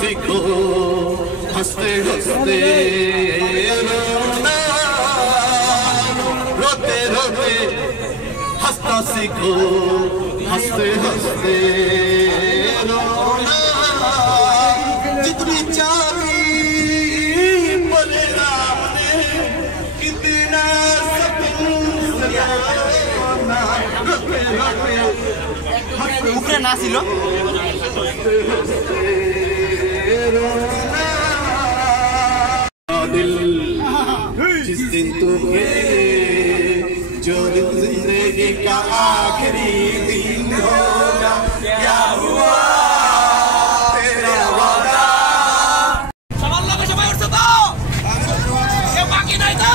सीखो हंसते हंसते रोना रोते रोते हंसना सीखो हंसते हंसते रोना जितनी चाबी बोले राम ने कितना रोते रोते উপরে না ছিল दिल जिस दिन तुम्हें जो दिन जिंदगी का आखिरी दिन होगा क्या हुआ तेरा वादा সবার লোকে সবাই উঠছে তো কেউ বাকি নাই তো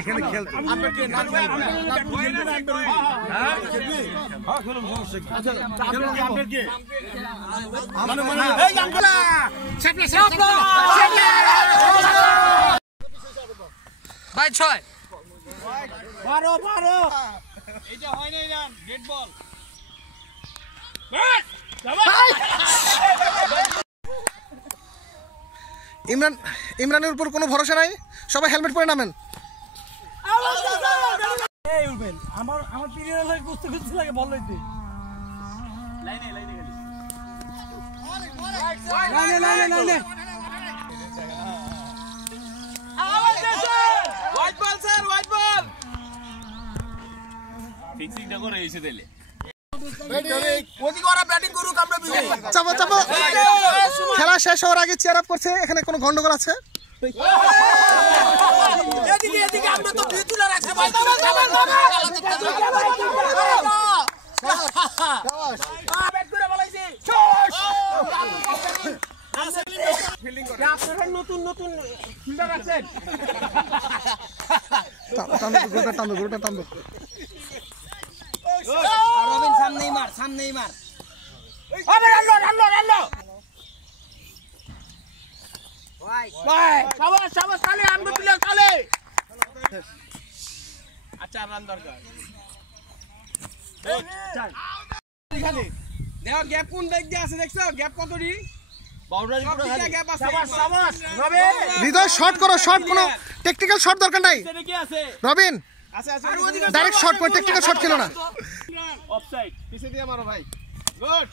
এখানে খেলতে ভাই 6 12 এইটা হয় নাই রান ডেড বল ইমরানের উপর কোনো ভরসা নাই, সবাই হেলমেট পরে নামেন। আমার পিরিয়ড লাগে কুস্তি কুস্তি লাগে বল লইতে লাইনে white ball sir white ball ফিক্সিংটা করে এসে দিলে চাপো খেলা শেষ হওয়ার আগে চেয়ার আপ করছে, এখানে কোনো গন্ডগোল আছে? এদিকে আমরা তো বিতুলা রাখছে ভাই ব্যাট করে বলাইছি ফিল্ডিং করে আপনারা নতুন ফিল্ডার আছেন টানো রবিন সামনেই মার আবে রাল্লো ভাই শাবাশ কালে আমগো প্লেয়ার কালে আচ্ছা রান দরকার এখানে দেখো গ্যাপ কোন দিক দিয়ে আছে দেখছো গ্যাপ কতটি বাউন্ডারি পুরো খালি গ্যাপ আছে শাবাশ রবিন হৃদয় শট করো, শট কোনো টেকনিক্যাল শট দরকার নাই। এটা কি আছে রবিন আছে ডাইরেক্ট শট করে টেকনিক্যাল শট খেলো না। অফসাইড পিছে দিয়ে মারো ভাই গুড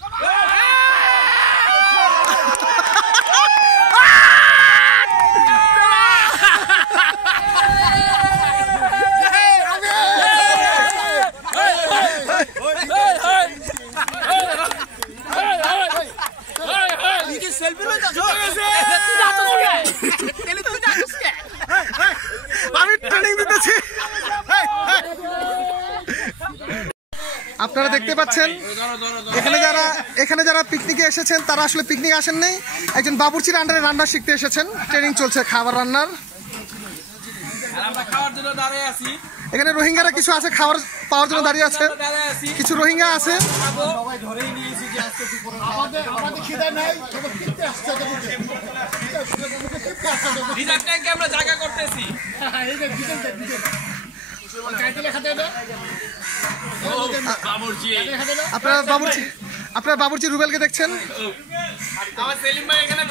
সেলফি লই যাচ্ছ আমি ট্রেনিং দিতেছি। আপনারা দেখতে পাচ্ছেন এখানে যারা পিকনিকে এসেছেন তারা আসলে পিকনিক আসেন নাই, একজন বাবুর্চির আন্ডারে রান্না শিখতে এসেছেন, ট্রেনিং চলছে খাবার রান্নার। আমরা খাওয়ার জন্য দাঁড়িয়ে আছি, এখানে রোহিঙ্গারা কিছু আছে খাবার পাওয়ার জন্য দাঁড়িয়ে আছে, দাঁড়িয়ে আছি কিছু রোহিঙ্গা আছে। সবাই ধরেই নিয়েছি যে আজকে আমাদের খিদে নাই, সবাই কিনতে আসছে। ডিজার ট্যাঙ্কে আমরা জায়গা করতেছি। এই যে কাইতে লেখা দেবে বাবুর্চি আপনারা বাবুর্চি রুবেলকে দেখছেন। আমার সেলিম ভাই এখানে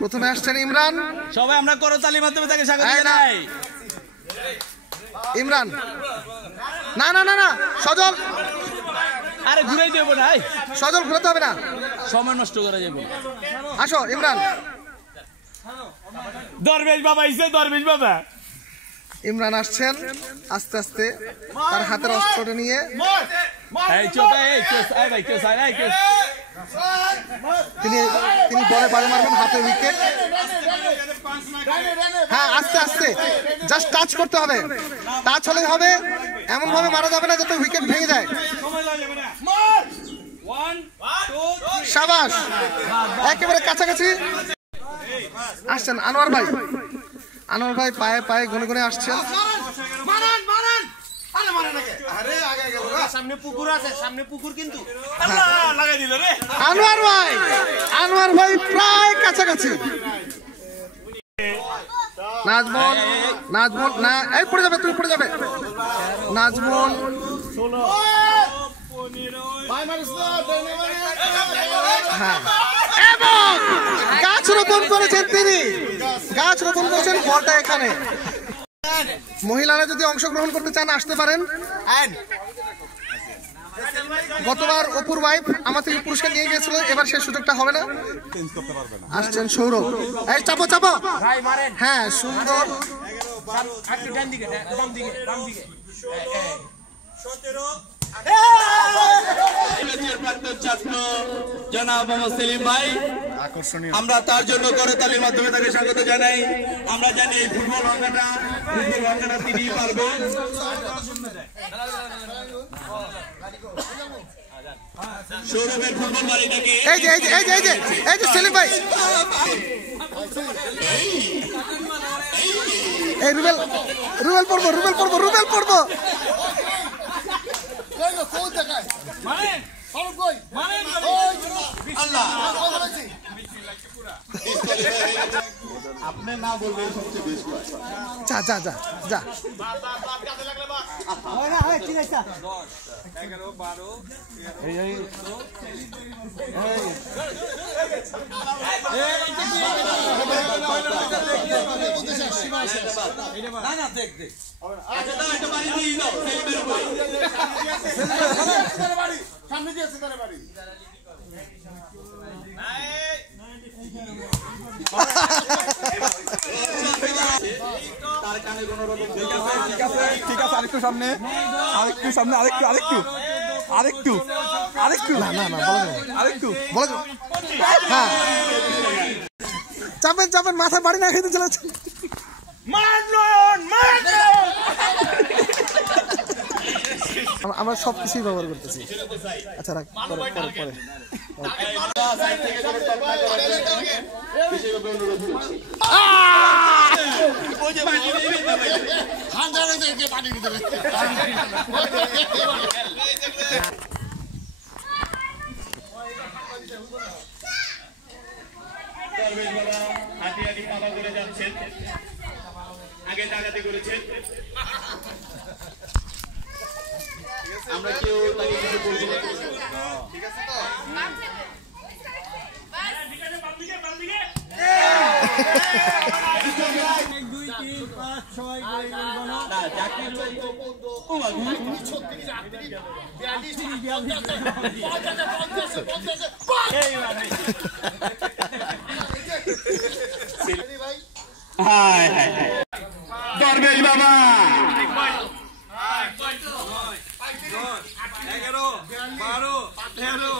প্রথমে আসছেন ইমরান। সবাই আমরা করতালির মাধ্যমে তাকে স্বাগত জানাই। ইমরান না না না না সজল, আরে ঘুরাই দেব না, সজল ঘুরাতে হবে না, সময় নষ্ট করা যাবে। আসো ইমরান। দরবেশ বাবা ইসে দরবেশ বাবা। ইমরান আসছেন আস্তে আস্তে তার হাতের অস্ত্রটা নিয়ে। এই চোপা এই কেস, এই ভাই কেস, এই কেস। তিনি বলে বাড়ি মারবেন, হাতে উইকেট। হ্যাঁ, আস্তে আস্তে জাস্ট টাচ করতে হবে, টাচ হলেই হবে, এমন ভাবে মারা যাবে না যাতে উইকেট ভেঙে যায়। শাবাশ, একেবারে কাছাকাছি আসছেন আনোয়ার ভাই। আনোয়ার ভাই পায়ে পায়ে গুনে গুনে আসছেন। সামনে পুকুর আছে, সামনে পুকুর কিন্তু আনোয়ার ভাই প্রায় কাছাকাছি। নাজমুল না, এই পড়ে যাবে, তুমি পড়ে যাবে। নাজমুল হ্যাঁ, এবং গাছ রোপণ করেছেন তিনি, গাছ রোপণ করেছেন বলটা এখানে। মহিলারা যদি অংশগ্রহণ করতে চান আসতে পারেন। গতবার অপুর ওয়াইফ আমার থেকে পুরস্কার নিয়ে গিয়েছিল, এবার সেই সুযোগটা হবে না। আসছেন সৌরভ, এই চাপো চাপো, হ্যাঁ সুন্দর। জনাব সেলিম ভাই, আমরা তার জন্য করতালির মাধ্যমে তাকে স্বাগত জানাই। আমরা জানি এই ফুটবল ভাঙাটা তিনি পারবেন। সৌরভের ফুটবল বাড়িটাকে এই যে সেলিম ভাই, এই রুবেল পড়বো। আপনি না বলবেন সবচেয়ে বেস্ট হয়। যা সামনে দিয়েছে তার বাড়ি। ঠিক আছে, আরেকটু সামনে, আরেকটু না বলো হ্যাঁ, চাপেন মাথায় বাড়ি না খেতে চলেছেন। আমরা সব কিছুই ব্যবহার করতেছি। আচ্ছা রাখ, পরে হাঁটি পালা করে যাচ্ছেন, আগে ডাকাতি করেছেন। আমরা কেউ তাকে কিছু বলবো না, ঠিক আছে তো? দরবেশ বাবা 11, 12, 13,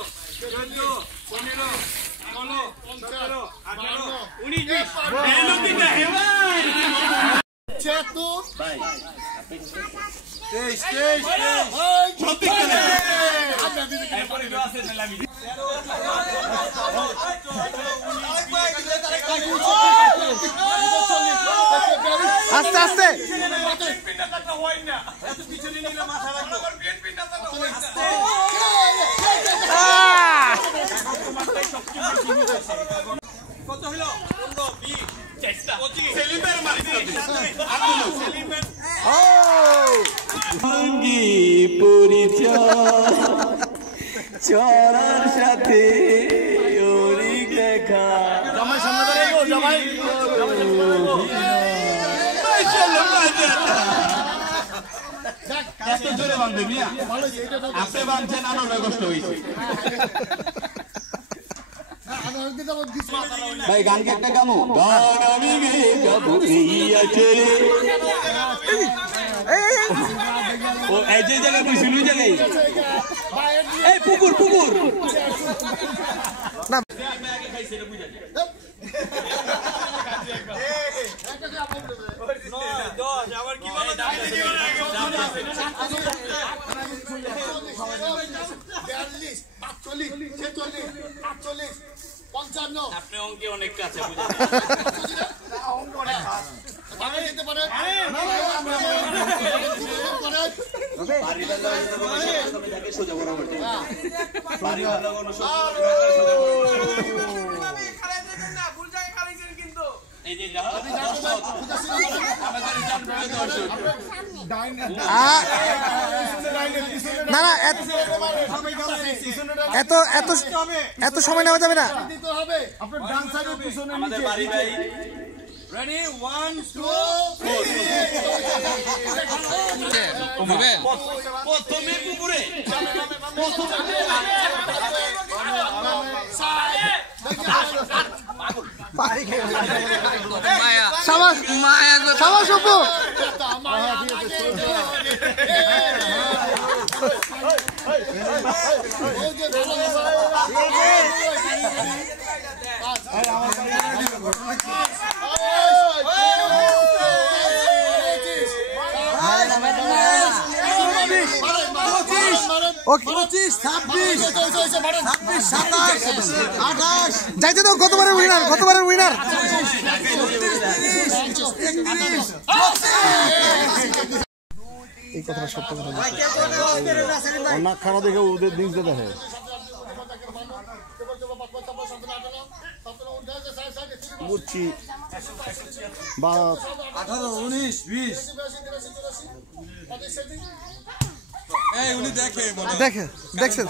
14, 15, 16, 17, 18, 19, 20। আস্তে আস্তে কত হলো? 15, 20, 25, সেলিমের পরিচয় চরার সাথে দেখা জোরে বাঁধবে মিয়া, আপনি বাঁধছেন, আমার কষ্ট হয়েছে। ভাই গান কি একটা গামো, গান আমি গেয়ে যাবো এই আছে রে। ও ও এই যে জায়গায় বসে ওই জায়গায় এই পুকুর পুকুর না আগে খাইছে এটা বুঝা যায় আবার কি বলে দাম দিও না 42 45 46 55 আপনি অঙ্কে অনেক কাছে বুঝা অঙ্ক অনেক বাকি দিতে পারেন বাড়ি বাংলা সামনে যাকে সোজা বরাবর বাড়ি বাংলা কোন ভুল জায়গায় খালিছেন কিন্তু এই যে আমাদের জানতে দর্শক না না এত সময় নেওয়া যাবে না দিতে হবে আপনার ডান সাইডের পিছনে আমাদের বাড়ি ভাই রেডি 1 2 প্রথমে পুকুরে সাবাস সাবাস অপু যাইতে তো গতবারের উইনার এই কথাটা সত্য কথা অনেক খারাপ দেখে ওদের দিন দেখে বুঝছি বা 18 19 20 এই উনি দেখে দেখছেন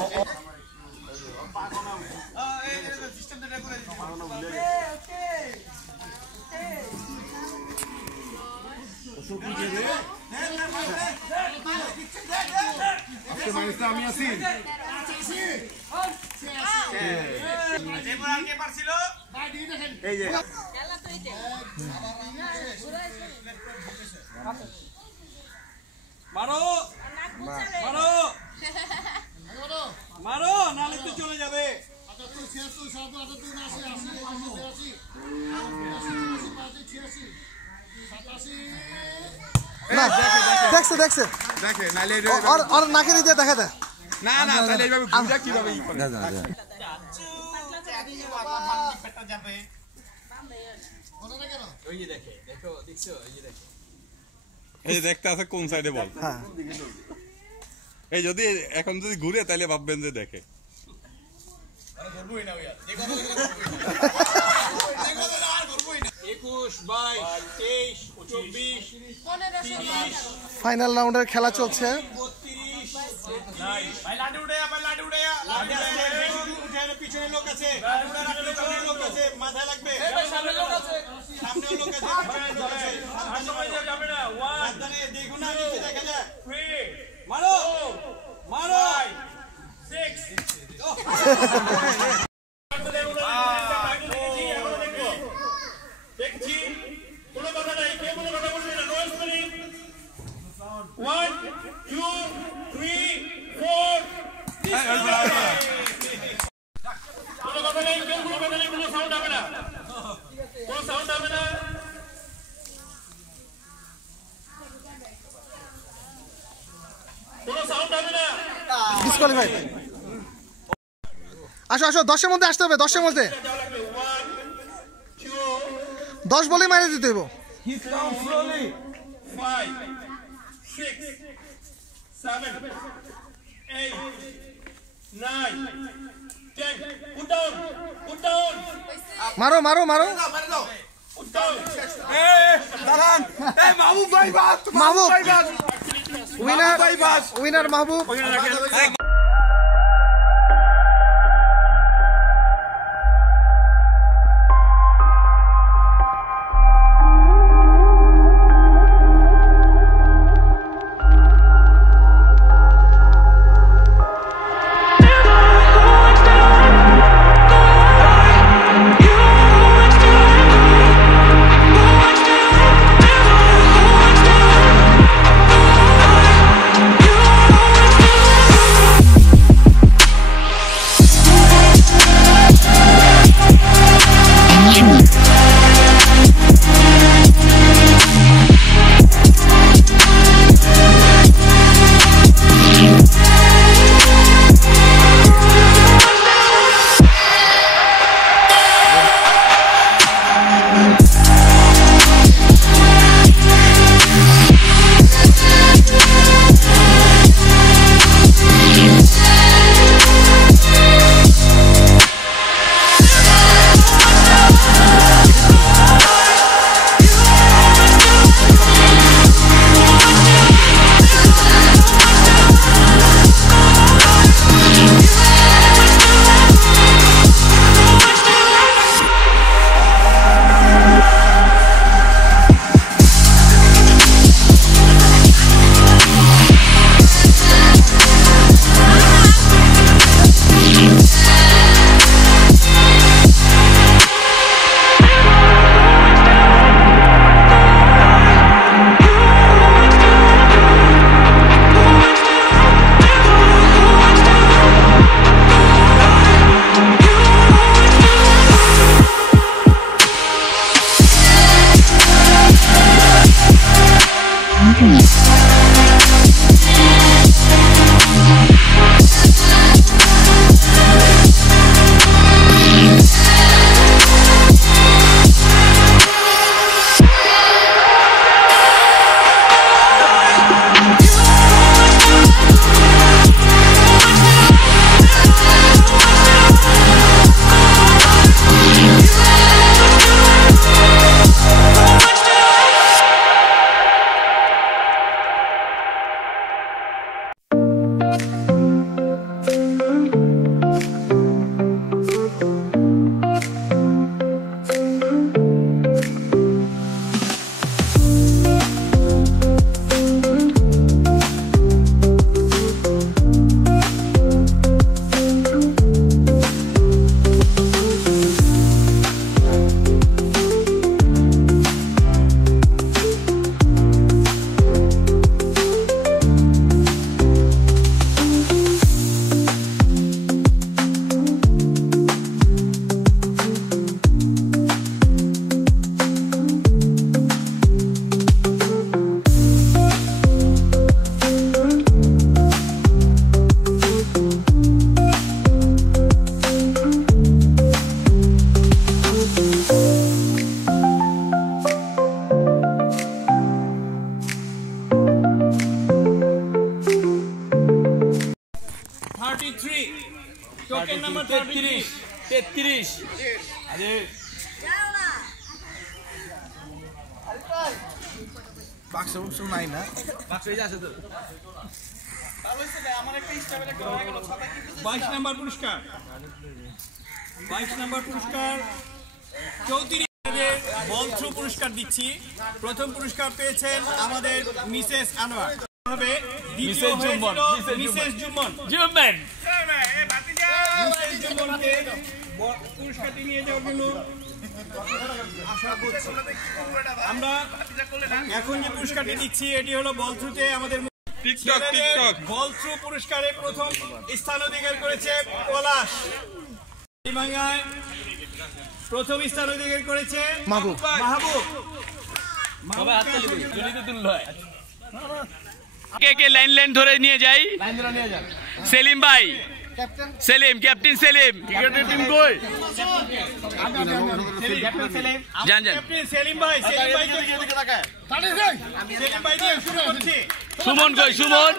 আমি আছি এই যে মারো মারো মারো নালে তো চলে যাবে না দেখছে দেখে নালে আর নাকে দিতে দেখা দেয় না তাহলে এইভাবে ঘুরটা কিভাবে ই করে ওই যে দেখে দেখো দেখছো ওই যে দেখো এই দেখতে আছে কোন সাইডে বল হ্যাঁ এই যদি এখন যদি ঘুরে তাহলে ভাববেন যে দেখে ফাইনাল রাউন্ডের খেলা চলছে পিছনে লোক আছে মাথায় লাগবে দেখুন না দেখা যায় মারো মারো 6 দেখছি কোনো কথা নাই কে কোনো কথা বলবে না নোয়েস করি 1 2 3 4 কোনো কথা নেই কেউ কোনো কথা নেই কোনো সাউন্ড হবে না কোনো সাউন্ড হবে না কোনো সাউন্ড হবে না ডিসকোয়ালিফাই আসো 10 এর মধ্যে আসতে হবে 10 এর মধ্যে 10 বলেই মাইরে দিতে হইব 5 6 7 8 9 10 put down মারো put down Mahbub winner Mahbub You 33 token number 33 আরে বাক্স নাই না বাক্স এই আছে তো ভালো হইছে ভাই আমার একটা স্টাফের একটা হয়ে গেল 22 নাম্বার পুরস্কার 22 নাম্বার পুরস্কার 34 বল থ্রু পুরস্কার দিচ্ছি। প্রথম পুরস্কার পেয়েছেন আমাদের মিসেস আনোয়ার, হবে দ্বিতীয় হয়েছিল মিসেস জুম্মন মিসেস জুম্মনকে পুরস্কারটি নিয়ে যাওয়ার জন্য আশা করছি। আমরা এখন যে পুরস্কারটি দিচ্ছি এটি হলো বল থ্রুতে আমাদের টিকটক বল থ্রু পুরস্কারে প্রথম স্থান অধিকার করেছে পলাশ, ভাঙ্গায় প্রথম স্থান অধিকার করেছে মাহবুব। কে লাইন ধরে নিয়ে যাই। সেলিম ভাই, সেলিম, ক্যাপ্টেন সেলিম, টিম কই যান যান। সেলিম ভাই শুরু করছি। সুমন কই সুমন,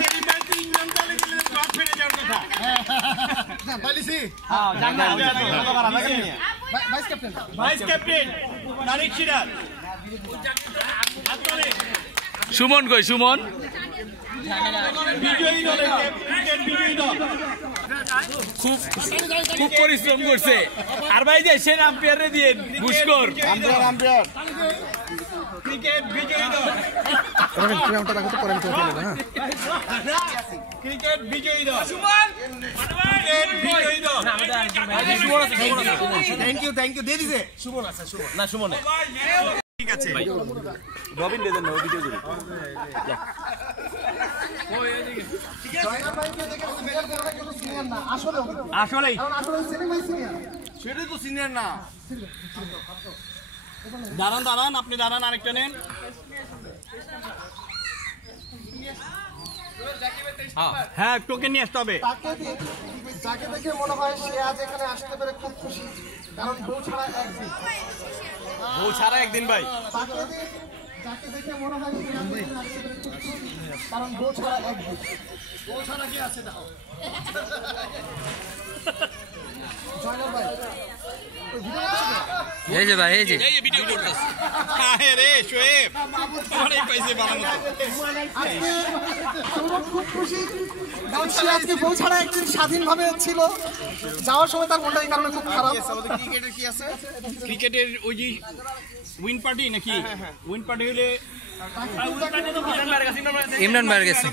সেলিম ভাই 3 রান তালে দিলে টপ ফেটে যাওয়ার কথা। ভাইস ক্যাপ্টেন তারিক সিরাজ, সুমন কই সুমন, বিজয়ী দলের ক্রিকেট বিজয়ী দল খুব পরিশ্রম করছে। আর ভাই যে সেন আম্পায়ারে দিয়ে ঘুষখোর ক্রিকেট বিজয়ী দল ক্রিকেট বিজয়ী দল ক্রিকেট বিজয়ী দল। থ্যাংক ইউ দিয়ে দিছে সুমন আছে, সুমন না সুমন ঠিক আছে রবিন দে দেন ভিডিও জুড়ে। আসলেই সেটাই তো সিনিয়র না। দাঁড়ান আপনি দাঁড়ান, আরেকটা নেন। হ্যাঁ টোকেন নিয়ে আসতে হবে। যাকে দেখে মনে হয় সে আজ এখানে আসতে পেরে খুব খুশি, কারণ বউ ছাড়া একদিন। বউ ছাড়া একদিন ভাই। যাকে দেখে মনে হয় সে আজ এখানে আসতে পেরে খুব খুশি, কারণ বউ ছাড়া একদিন। বউ ছাড়া কি আছে দেখো। জয়নাল ভাই এই যে ভাই এই যে ভিডিও করতেছে। হ্যাঁ রে শোয়েব অনেক পাইছে বানানো। খুব খুশি, কারণ সে আজকে বউ ছাড়া একদিন স্বাধীনভাবে ছিল। যাওয়ার সময় তার মনটা এই কারণে খুব খারাপ। ক্রিকেটের কি আছে? ক্রিকেটের ওই যে উইন পার্টি নাকি? উইন পার্টি হলে ইমরান ভাইয়ের কাছে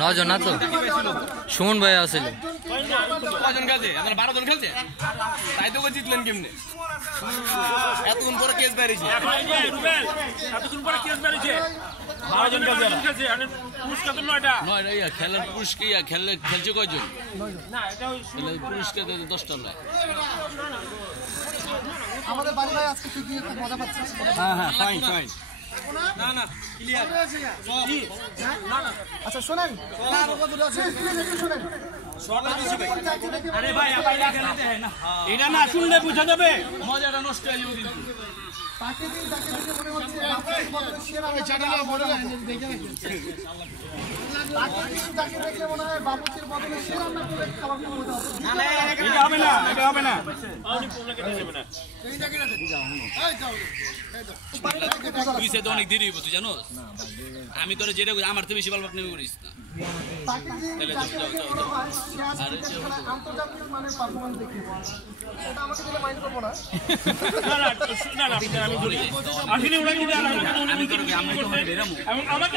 নজন না তো সুমন ভাই আছিল। কজন খেলছে? আপনারা 12 জন খেলছে, তাই তো জিতলেন কেমনে? এতক্ষণ পরে কেস বেরিয়েছে। এতক্ষণ পরে কেস বেরিয়েছে। 12 জন খেলছে। পুরস্কার তো 9টা। 9টা ইয়া খেলার পুরস্কার ইয়া খেলছে কয়জন? না এটা পুরস্কার 10টা নয়। আমাদের বাড়ি ভাই আজকে তুই খুব মজা পাচ্ছে। হ্যাঁ ফাইন ফাইন। না ক্লিয়ার। আচ্ছা শোনেন, শোনেন আরে ভাই আপনি খেলতে হয় না, এটা না শুনলে বুঝা যাবে মজাটা নষ্ট হয়ে যাবে কিন্তু। তাকে দিন তাকে দেখে মনে হচ্ছে আপনাদের বদলে সেরা চ্যানেল বলে দেখে রাখুন। তাকে দিন তাকে দেখে মনে হয় বাবুচির বদলে সেরা রান্না করে খাবার খুব মজা হবে। এটা হবে না, এটা হবে না। তুই সে তো অনেক দেরি হইব তুই জানো। আমি তোরে যেটা আমার তো বেশি ভালো নেমে করিস না। তাকে দিন তাকে দেখে মনে হয় সে আজকে আন্তর্জাতিক মানের পারফরম্যান্স দেখিয়ে ওটা আমাকে দিলে মাইন্ড করবো না। আমি বলি আসলে ওরা কিন্তু আমি তোর আমি তো হয়ে বেরামু আমাকে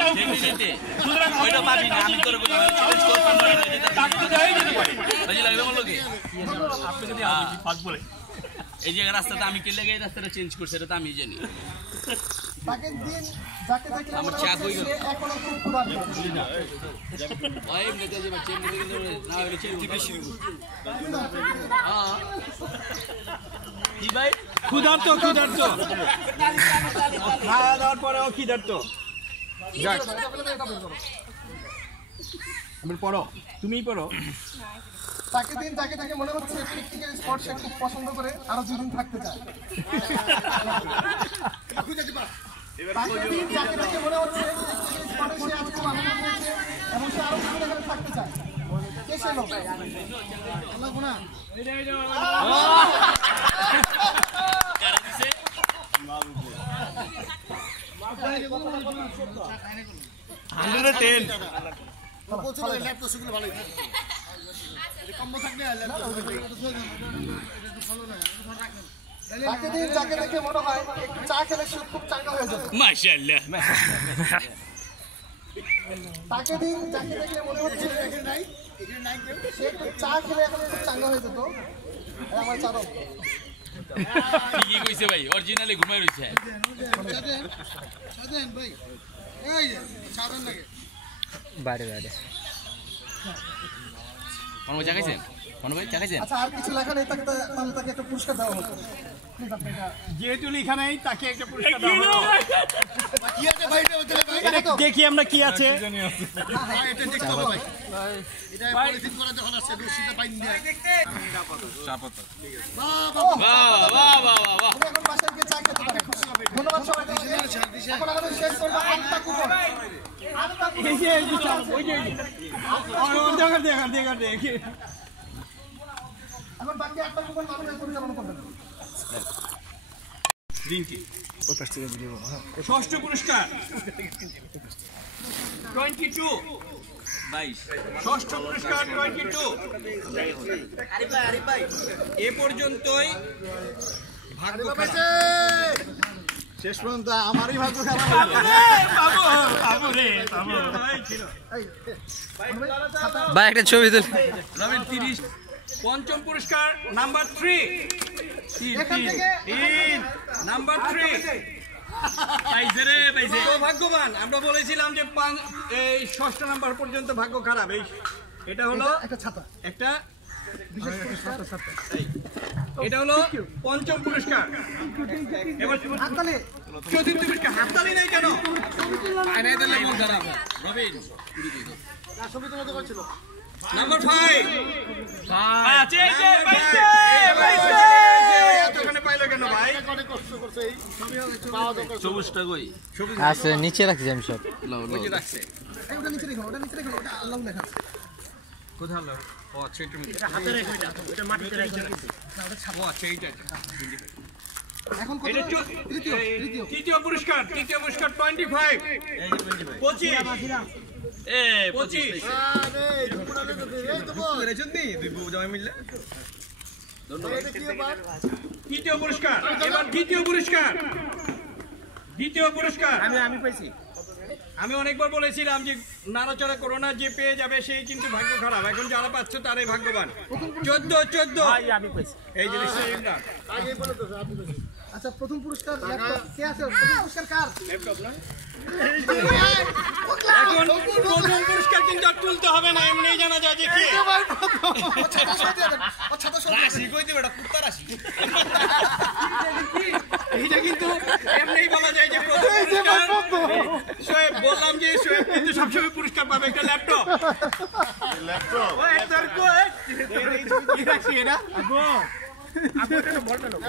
সুতরাং ওইটা পাবি না। আমি তোর চ্যালেঞ্জ করতাম না তাকে তো দেয় যেতে পারে। বুঝলি লাগবে বললো কি আপনি যদি আপনি ফাঁক বলে এই যে রাস্তাটা আমি কে লেগে এই রাস্তাটা চেঞ্জ করছে এটা তো আমি জানি। তাকে দিন যাকে দেখে আমার মনে চা হচ্ছে কই গেল? সে এখনো খুব ক্ষুধার্ত। ওই এমনিতে যে বাচ্চা এমনিতে কিন্তু না হলে চেঞ্জ বেশি হ্যাঁ কি ভাই ক্ষুধার্ত খাওয়া দাওয়ার পরেও ক্ষুধার্ত। যাক আমি পড়ো, তুমিই পড়ো। তাকে দিন যাকে দেখে মনে হচ্ছে পিকনিকের স্পট সে খুব পছন্দ করে, আরো 2 দিন থাকতে চায়। তাকে দিন যাকে দেখে মনে হচ্ছে পিকনিকের স্পটে সে আজ খুব আনন্দ পেয়েছে এবং সে আরো 2 দিন এখানে থাকতে চায়। কে সে লোক? তাকে দিন যাকে দেখে মনে হয় একটু চা খেলে সে খুব চাঙ্গা হয়ে যাবে। মাশাআল্লাহ। তাকে দিন যাকে দেখে মনে হচ্ছে সে একটু চা খেলে এখন খুব চাঙ্গা হয়ে যেত। আমার চারক ঠিকই কইছে ভাই, অরিজিনালি ঘুমাই রইছে। বাইরে বাইরে কোন ভাই চাকাইছেন? কোন ভাই চাকাইছেন? আচ্ছা, আর কিছু লেখা নেই, তাহলে তাকে একটা পুরস্কার দেওয়া হতো। যেহেতু লেখা নেই তাকে একটা পুরস্কার দেওয়া হলো। দেখি আমরা কি আছে। এখন বাসায় গিয়ে চা খেতে পারে। ধন্যবাদ সবাইকে। এখন আমাদের শেষ করবো আটটা কুপন। এখন বাকি 8টা কুপন মানুষ পরিচালনা করবেন। ষষ্ঠ পুরস্কার 22 ষষ্ঠ পুরস্কার 22। এ পর্যন্তই ভাগ্য খারাপ। শেষ পর্যন্ত আমারই ভাগ্য খারাপ। ভাই একটা ছবি তুল। রবিন 30। পঞ্চম পুরস্কার নাম্বার 3। নাম্বার 3 পাইছে রে, পাইছে। ভাগ্যবান আমরা বলেছিলাম যে এই ষষ্ঠ নাম্বার পর্যন্ত ভাগ্য খারাপ। এটা হলো একটা ছাতা, একটা বিশেষ পুরস্কার। এটা হলো পঞ্চম পুরস্কার। এবার হাততালি। চতুর্থ পুরস্কার। হাততালি নাই কেন? রবিন নাম্বার 5। এতখানে পাইলো কেন ভাই? সবুজটা কই? আছে নিচে রাখছি আমি সব। রাখছে ওটা নিচে রেখো, ওটা নিচে রেখো, ওটা আল্লাহ লেখা আছে। কোথায় হলো? ও আচ্ছা, এটা হাতে রেখো, এটা মাটিতে রেখো। ও আচ্ছা, এইটা এখন কত? এটা তৃতীয় পুরস্কার। তৃতীয় পুরস্কার 25। 25। এ 25। তৃতীয় পুরস্কার। এবার দ্বিতীয় পুরস্কার। দ্বিতীয় পুরস্কার আমি পাইছি। আমি অনেকবার বলেছিলাম যে নাড়াচাড়া করো না, যে পেয়ে যাবে সেই কিন্তু ভাগ্য খারাপ। এখন যারা পাচ্ছ তারাই ভাগ্যবান। 14 আমি পাইছি। এই জিনিসটা আচ্ছা, প্রথম পুরস্কার ল্যাপটপ। কে আছে? প্রথম পুরস্কার কার? ল্যাপটপ না। এখন প্রথম পুরস্কার কিন্তু আর তুলতে হবে না, এমনি জানা যায় যে কে। এইটা কিন্তু এমনি বলা যায় যে প্রথম পুরস্কার শোয়েব। বললাম যে শোয়েব কিন্তু সবসময় পুরস্কার পাবে। একটা ল্যাপটপ।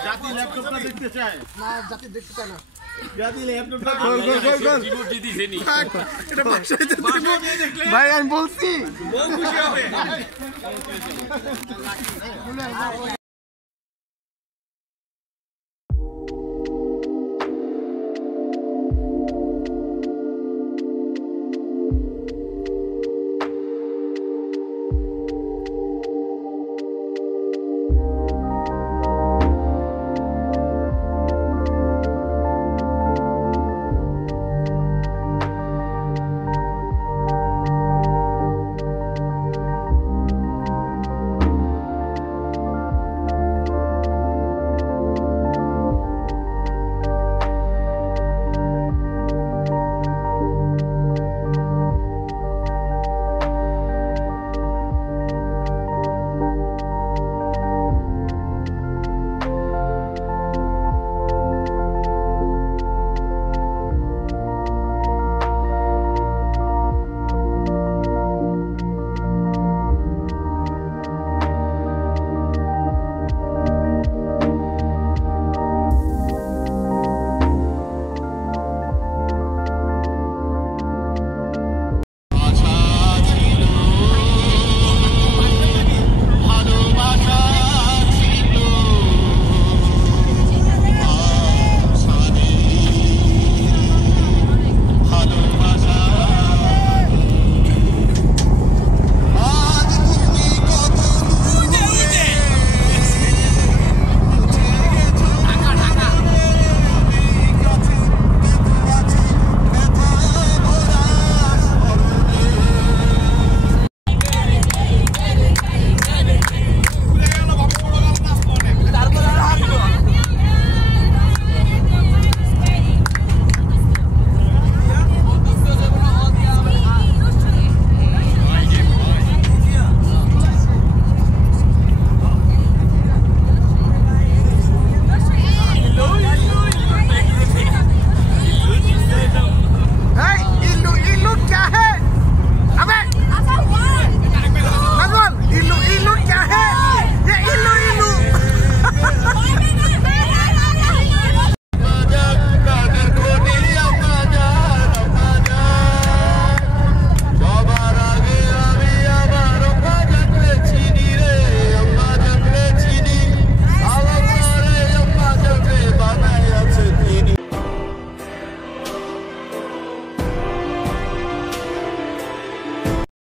জাতি ল্যাপটপটা দেখতে চায় না, জাতি দেখতে চায় না। জাতি ল্যাপটপটা ভাই আমি বলছি বউ খুশি হবে।